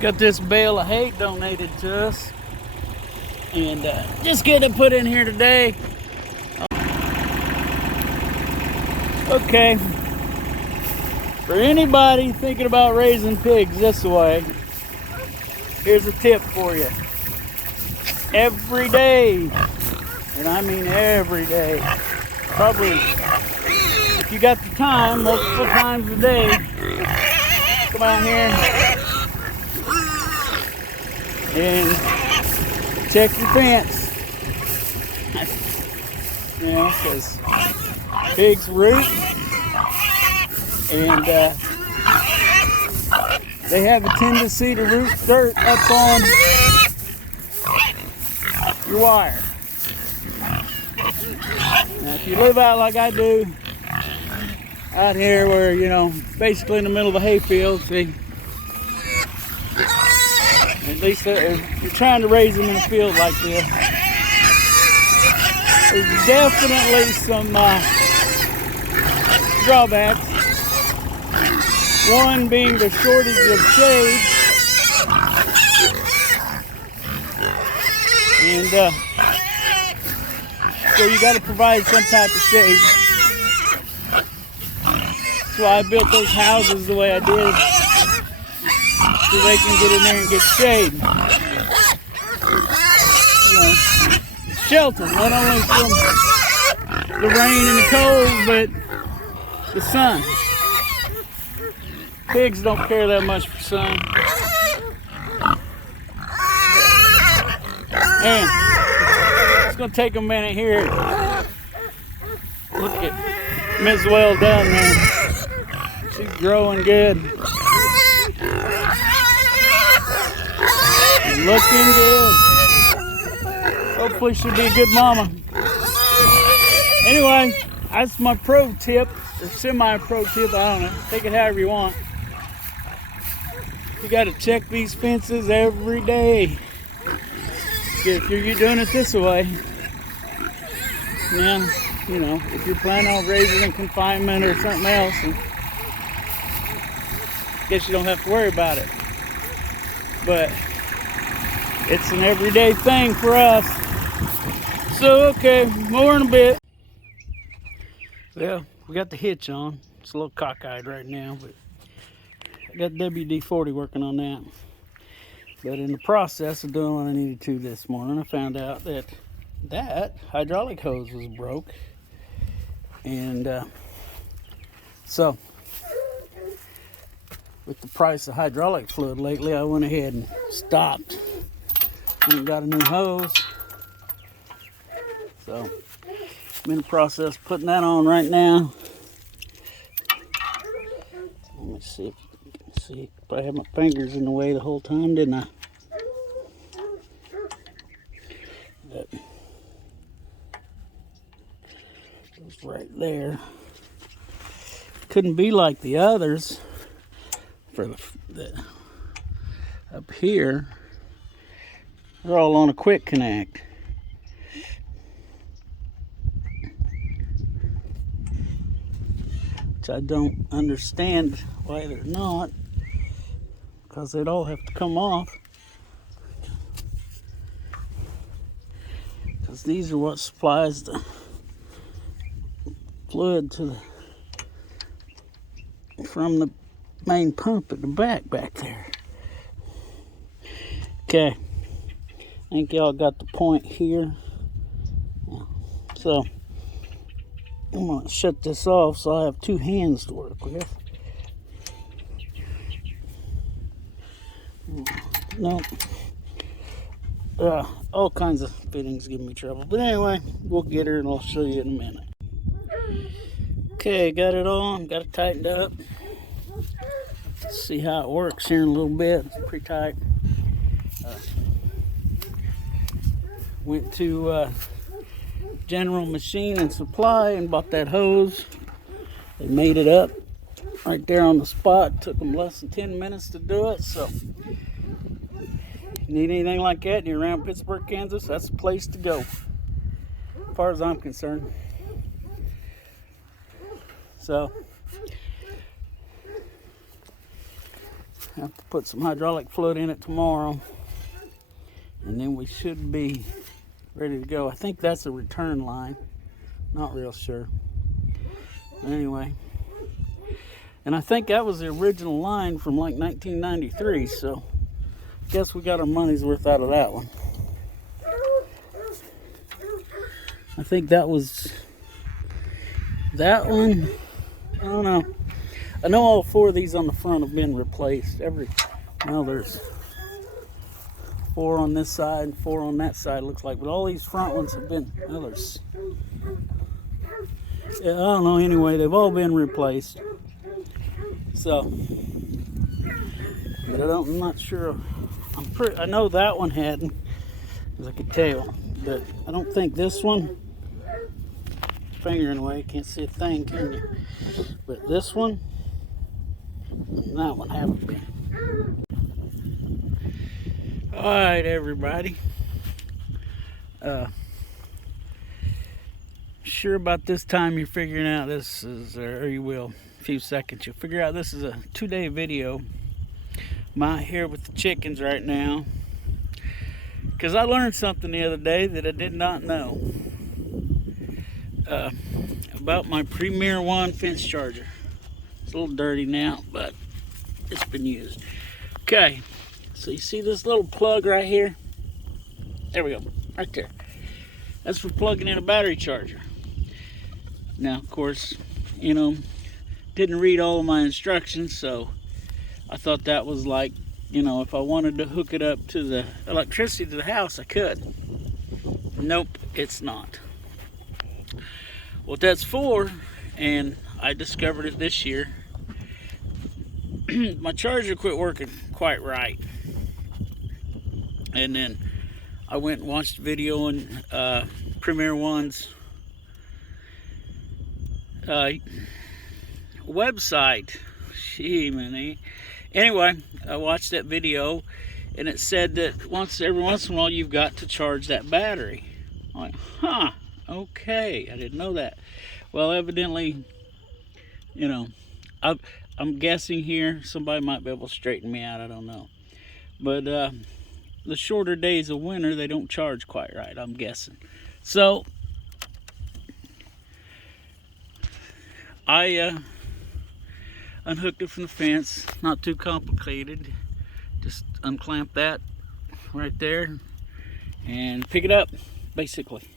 Got this bale of hay donated to us, and just getting it put in here today. Okay, for anybody thinking about raising pigs this way, here's a tip for you. Every day, and I mean every day, probably if you got the time, multiple times a day, come out here and check your fence. You know, because pigs root, and they have a tendency to root dirt up on your wire. Now, if you live out like I do, out here where, you know, basically in the middle of a hayfield, see, at least if you're trying to raise them in a field like this, there's definitely some drawbacks. One being the shortage of shade, and so you got to provide some type of shade. That's why I built those houses the way I did, so they can get in there and get shade. You know, shelter, not only from the rain and the cold, but the sun. Pigs don't care that much for sun. And it's gonna take a minute here. Look at Ms. Well down there. She's growing good. She's looking good. Hopefully she'll be a good mama. Anyway, that's my pro tip, or semi-pro tip, I don't know. Take it however you want. You got to check these fences every day if you're doing it this way. Now, you know, if you're planning on raising in confinement or something else, I guess you don't have to worry about it. But it's an everyday thing for us. So, okay, more in a bit. Well, we got the hitch on. It's a little cockeyed right now, but I got WD-40 working on that. But in the process of doing what I needed to this morning, I found out that hydraulic hose was broke. And so, with the price of hydraulic fluid lately, I went ahead and stopped and got a new hose. So, I'm in the process of putting that on right now. Let me see if you can see. I had my fingers in the way the whole time, didn't I? That was right there. Couldn't be like the others for the up here. They're all on a quick connect. Which I don't understand why they're not, because they'd all have to come off, because these are what supplies the fluid to from the main pump at the back there. Okay, I think y'all got the point here. So I'm going to shut this off so I have two hands to work with. No. All kinds of fittings give me trouble. But anyway, we'll get her and I'll show you in a minute. Okay, got it on. Got it tightened up. Let's see how it works here in a little bit. It's pretty tight. Went to General Machine and Supply and bought that hose. They made it up right there on the spot. Took them less than 10 minutes to do it. So, need anything like that and you're around Pittsburg, Kansas, that's the place to go, as far as I'm concerned. So, Have to put some hydraulic fluid in it tomorrow, and then we should be ready to go. I think that's a return line. Not real sure. Anyway, and I think that was the original line from like 1993, so I guess we got our money's worth out of that one. I think that was that one. I don't know. I know all 4 of these on the front have been replaced. There's 4 on this side and 4 on that side, looks like. But all these front ones have been, I don't know. Anyway, they've all been replaced. So, but I'm not sure. I know that one hadn't, as I could tell. But I don't think this one, finger in the way, can't see a thing, can you? But this one, and that one haven't been. Alright, everybody. Sure about this time you're figuring out this is, or you will, a few seconds, you'll figure out this is a 2-day video. I'm out here with the chickens right now, because I learned something the other day that I did not know about my Premier One fence charger. It's a little dirty now, but it's been used. Okay, so you see this little plug right here? There we go, right there. That's for plugging in a battery charger. Now, of course, didn't read all of my instructions, so I thought that was like, if I wanted to hook it up to the electricity to the house, I could. Nope, it's not. What that's for, and I discovered it this year, my charger quit working quite right. And then I went and watched a video on Premier One's website. Anyway, I watched that video, and it said that every once in a while you've got to charge that battery. I'm like, huh, okay, I didn't know that. Well, evidently, I'm guessing here, somebody might be able to straighten me out, I don't know. But the shorter days of winter, they don't charge quite right, I'm guessing. So, I unhooked it from the fence, not too complicated. Just unclamp that right there and pick it up, basically.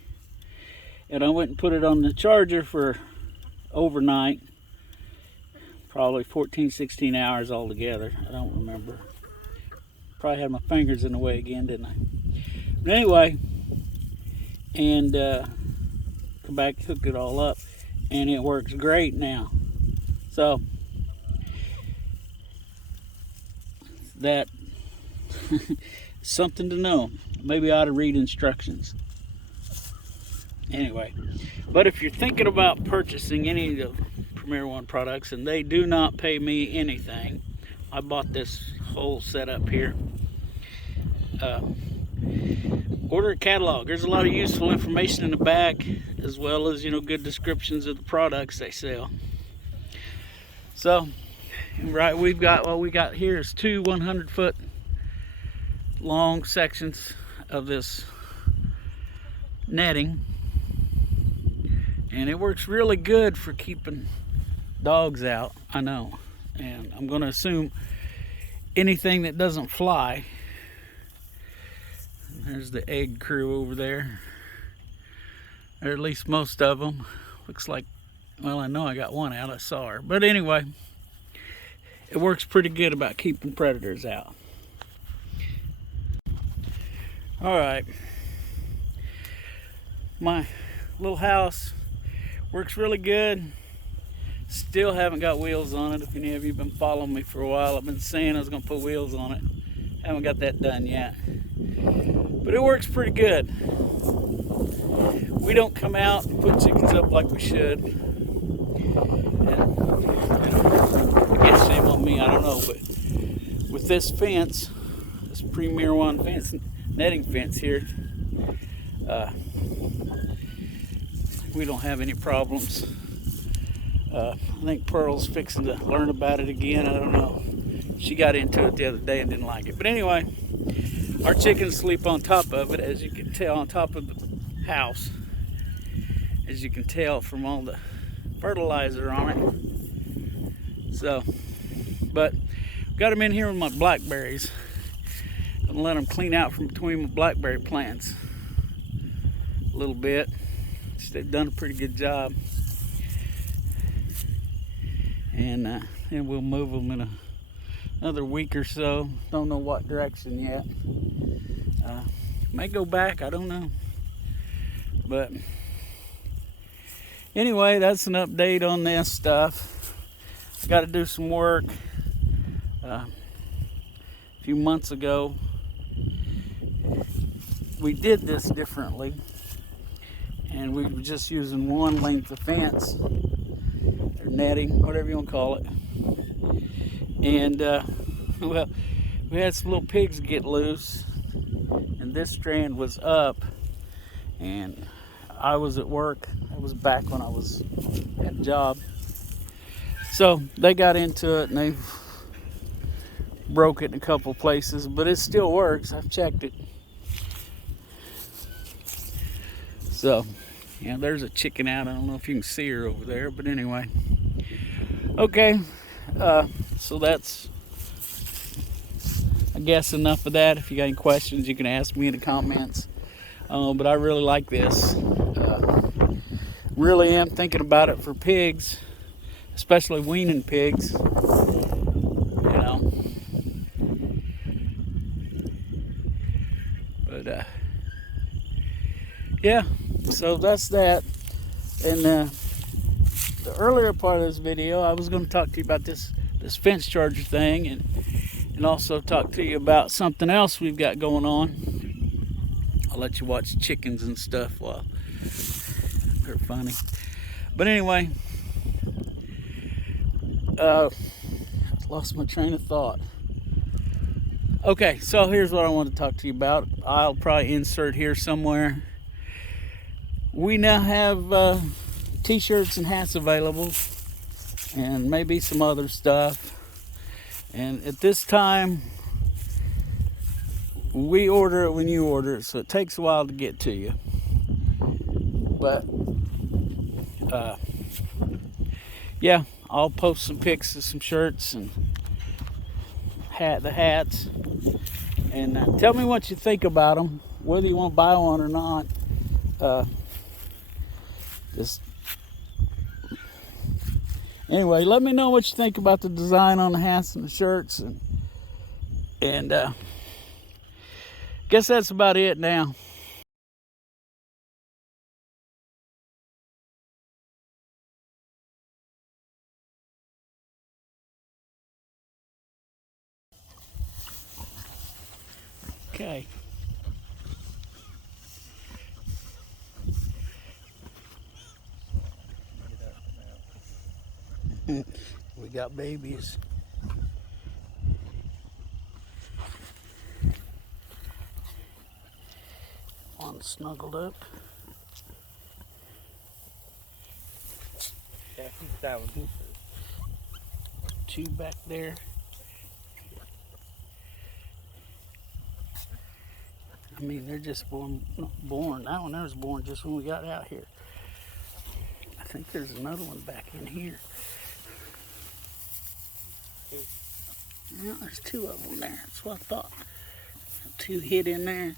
And I went and put it on the charger for overnight, probably 14, 16 hours altogether. I don't remember. Probably had my fingers in the way again, didn't I? But anyway, and come back, hook it all up, and it works great now. So that something to know. Maybe I ought to read instructions. Anyway, but if you're thinking about purchasing any of the Premier One products, and they do not pay me anything, I bought this whole setup here. Order a catalog. There's a lot of useful information in the back, as well as good descriptions of the products they sell. So, right, we got here is 2 100-foot long sections of this netting, and it works really good for keeping dogs out, I know. And I'm going to assume anything that doesn't fly. There's the egg crew over there, or at least most of them. Looks like, well, I know I got one out, I saw her. But anyway, it works pretty good about keeping predators out. All right, my little house works really good. Still haven't got wheels on it. If any of you have been following me for a while, I've been saying I was gonna put wheels on it. Haven't got that done yet, but it works pretty good. We don't come out and put chickens up like we should. And, I guess shame on me, I don't know, but with this fence, this Premier One fence, netting fence here, we don't have any problems. I think Pearl's fixing to learn about it again. I don't know. She got into it the other day and didn't like it. But anyway, our chickens sleep on top of it, as you can tell, on top of the house. As you can tell from all the fertilizer on it. So, but got them in here with my blackberries. Gonna let them clean out from between my blackberry plants a little bit. They've done a pretty good job. And then we'll move them in another week or so. Don't know what direction yet. May go back, I don't know. But anyway, that's an update on this stuff. I got to do some work. A few months ago, we did this differently, and we were just using one length of fence or netting, whatever you want to call it. And well, we had some little pigs get loose, and this strand was up, and I was at work. I was back when I was at a job. So they got into it and they broke it in a couple places, but it still works. I've checked it. So, yeah, there's a chicken out. I don't know if you can see her over there, but anyway. Okay, so that's, I guess, enough of that. If you got any questions, you can ask me in the comments. But I really like this. Really am thinking about it for pigs, especially weaning pigs. You know. But yeah, so that's that. And the earlier part of this video, I was going to talk to you about this fence charger thing, and also talk to you about something else we've got going on. I'll let you watch chickens and stuff while they're funny. But anyway, lost my train of thought. Okay, so here's what I want to talk to you about. I'll probably insert here somewhere. We now have t-shirts and hats available, and maybe some other stuff. And at this time, we order it when you order it, so it takes a while to get to you. But yeah, I'll post some pics of some shirts and the hats, and tell me what you think about them, whether you want to buy one or not. Just anyway, let me know what you think about the design on the hats and the shirts, and guess that's about it now. Okay. We got babies. One snuggled up. Yeah, keep that one. Two back there. I mean, they're just born. That one there was born just when we got out here. I think there's another one back in here. Yeah, there's two of them there. That's what I thought. Two hid in there.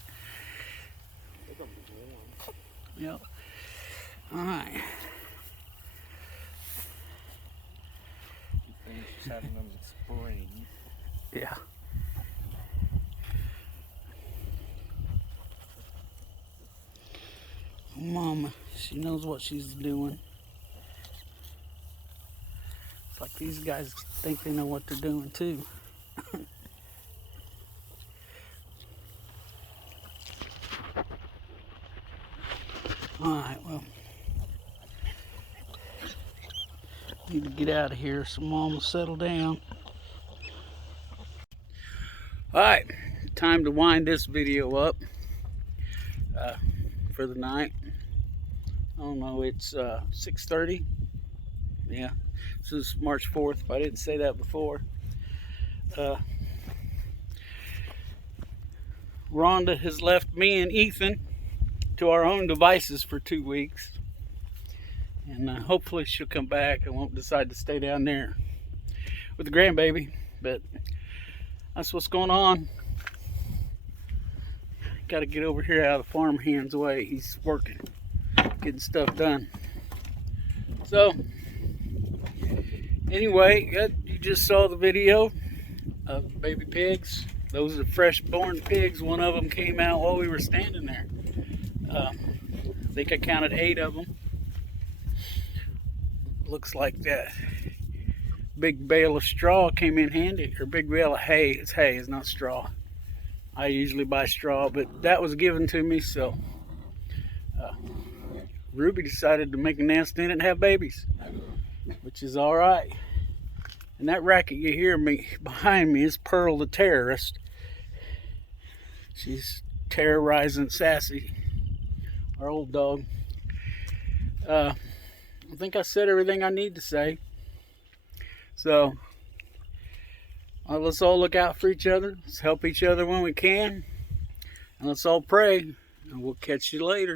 Yep. All right. Just having them in spring. Yeah. Mama, she knows what she's doing. It's like these guys think they know what they're doing too. Alright, well, need to get out of here so Mom will settle down. Alright, time to wind this video up for the night. I don't know, it's 6:30. Yeah, this is March 4th, but I didn't say that before. Rhonda has left me and Ethan to our own devices for 2 weeks. And hopefully she'll come back. I won't decide to stay down there with the grandbaby. But that's what's going on. Got to get over here out of the farm hand's way. He's working, getting stuff done. So, anyway, you just saw the video of baby pigs. Those are fresh born pigs. One of them came out while we were standing there. I think I counted 8 of them. Looks like that big bale of straw came in handy, or big bale of hay. It's hay, it's not straw. I usually buy straw, but that was given to me, so Ruby decided to make a nest in it and have babies, which is all right. And that racket you hear me behind me is Pearl the terrorist. She's terrorizing Sassy, our old dog. I think I said everything I need to say. So, let's all look out for each other. Let's help each other when we can. And let's all pray. And we'll catch you later.